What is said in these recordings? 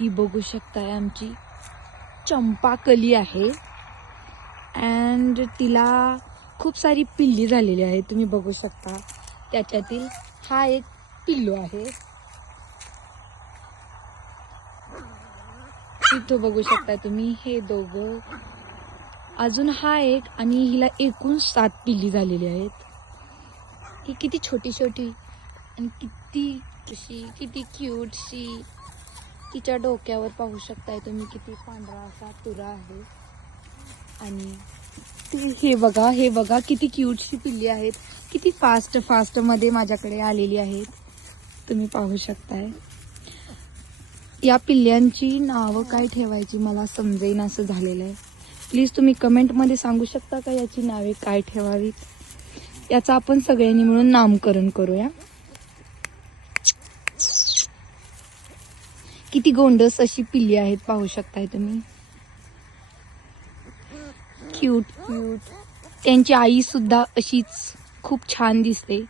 ही बघू शकताय आमची चंपाकली आहे अँड तिला खूप सारी पिल्ली झालेली आहे. तुम्ही बघू शकता त्याच्यातील हा एक पिल्लू आहे. इथं बघू शकता तुम्ही हे दोघं, अजून हा एक, आणि हिला एकूण 7 पिल्ली झालेली आहेत. ही किती छोटी छोटी आणि किती क्यूटशी. तिच्या डोक्यावर पाहू शकताय तुम्ही किती पांढरा असा तुरा आहे. आणि हे बघा किती क्यूटशी पिल्ली आहेत. किती फास्ट मध्ये माझ्याकडे आलेली आहेत. तुम्ही पाहू शकताय. या पिल्ल्यांची नावं काय ठेवायची मला समजेन असं झालेलं आहे. प्लीज तुम्ही कमेंटमध्ये सांगू शकता का याची नावे काय ठेवावीत. याचं आपण सगळ्यांनी मिळून नामकरण करूया. किती गोंडस अशी पिल्ली आहेत पाहू शकताय तुम्ही. Cute cute. त्यांची आई सुद्धा अशीच खूप छान दिसते.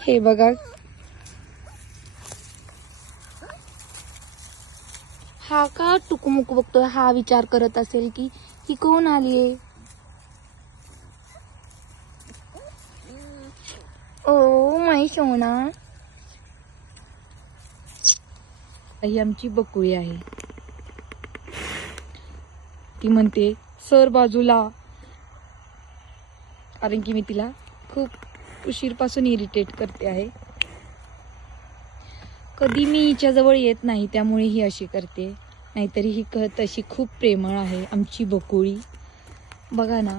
हे बघा, हा का टुकमुक बघतोय. हा विचार करत असेल की ही कोण आलीये. ओ माय सोना. ही आमची बकुळी आहे. ती म्हणते सर बाजूला, कारण की मी तिला खूप उशीरपासून इरिटेट करते आहे. कधी मी हिच्या जवळ येत नाही त्यामुळे ही अशी करते, नाहीतरी ही तशी खूप प्रेमळ आहे आमची बकुळी. बघा ना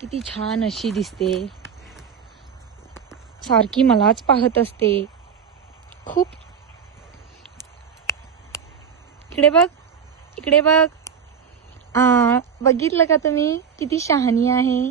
किती छान अशी दिसते. सारखी मलाच पाहत असते. खूप. इकडे बघ, इकडे बघ. बघितलं का तुम्ही किती शहाणी आहे.